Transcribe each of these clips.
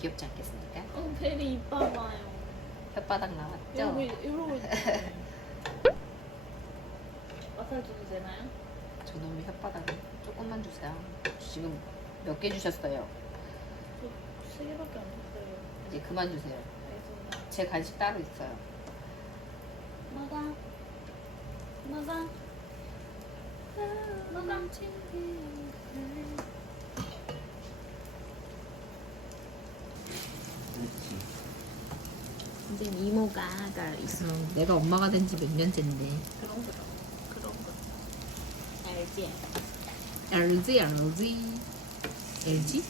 귀엽지 않겠습니까? 베리 이빨 봐요. 혓바닥 나왔죠? 여기 이러고 있어요. 마사지 도 되나요? 저놈의 혓바닥을 조금만 주세요. 지금 몇 개 주셨어요? 저 3개밖에 안 줬어요. 이제 그만 주세요. 알겠습니다. 제 간식 따로 있어요. 먹어. 먹어. 먹어. 이제 이모가 있어. 내가 엄마가 된 지 몇 년째인데. 그런 거. 알지? LG?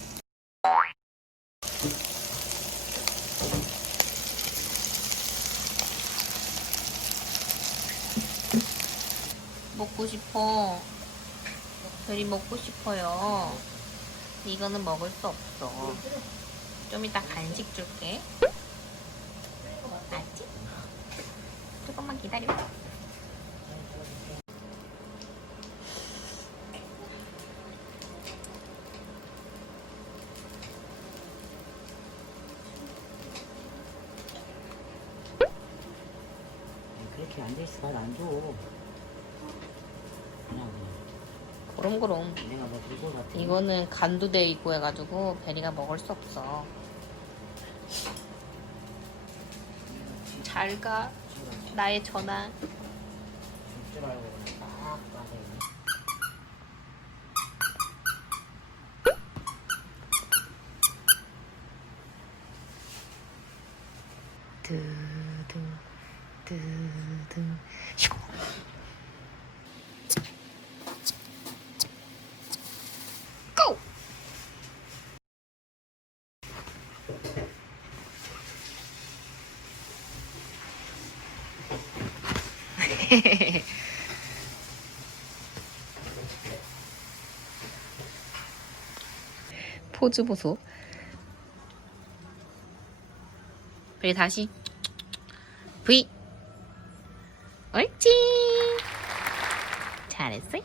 먹고 싶어. 별이 먹고 싶어요. 이거는 먹을 수 없어. 좀 이따 간식 줄게. 알지? 조금만 기다려. 그렇게 앉아있어 발 안 줘. 그냥 그럼. 내가 뭐 들고 갔더니 이거는 간도 돼 있고 해가지고 베리가 먹을 수 없어. 잘 가. 나의 전화. 줄줄 알고 그냥 딱 가서 드드 고! 포즈 보소. 그래 다시 V. 옳지. 잘했어요.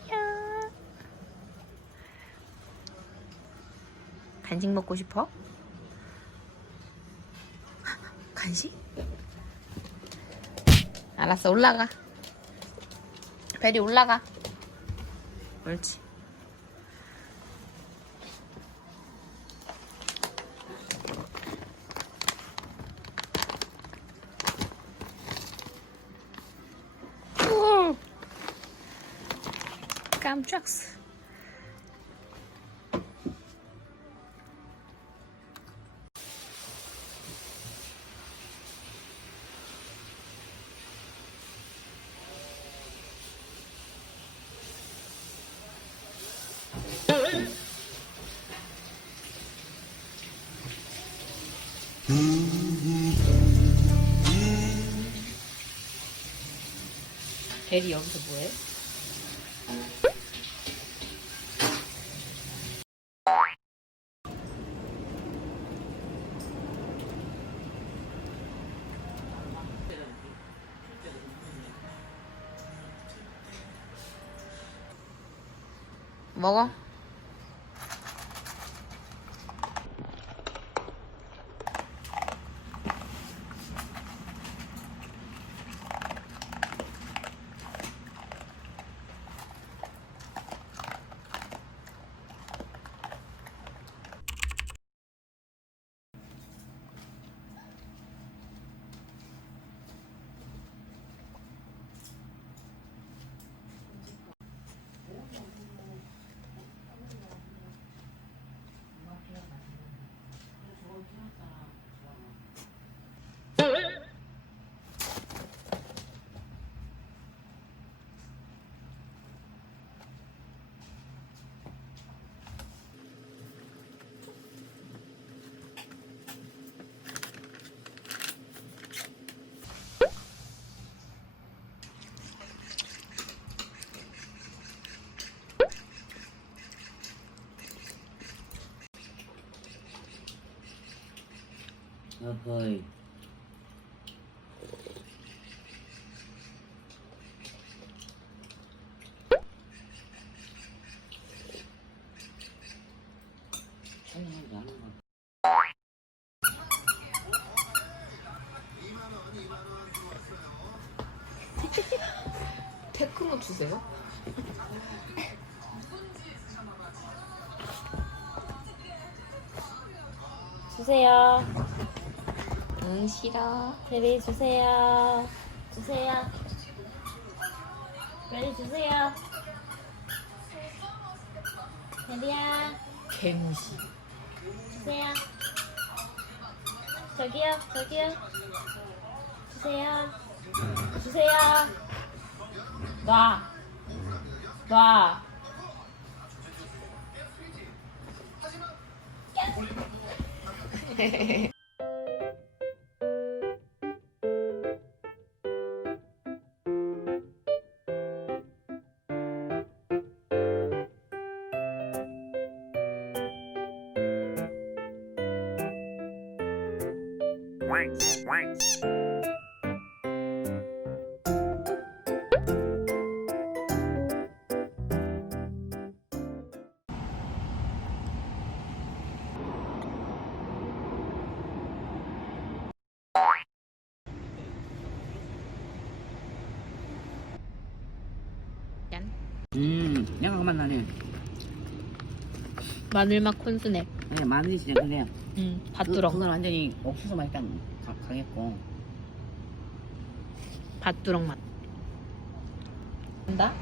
간식 먹고 싶어? 간식? 알았어, 올라가. 베리 올라가. 옳지. 깜짝스. 베리 여기서 뭐해? 먹어. 어허이 촬영하지 않은 것 주세요. 응, 싫어. 베리 주세요. 주세요. 베리 주세요. 베리야 개무시. 주세요. 저기요 저기요. 주세요. 주세요. 놔. 놔. 짠. 양어만 나네. 마늘맛 콘스냅. 아니, 마늘이 진짜 그래요. 밭두렁. 그건 완전히 옥수수 맛이 딱 강했고. 밭두렁 맛. 간다?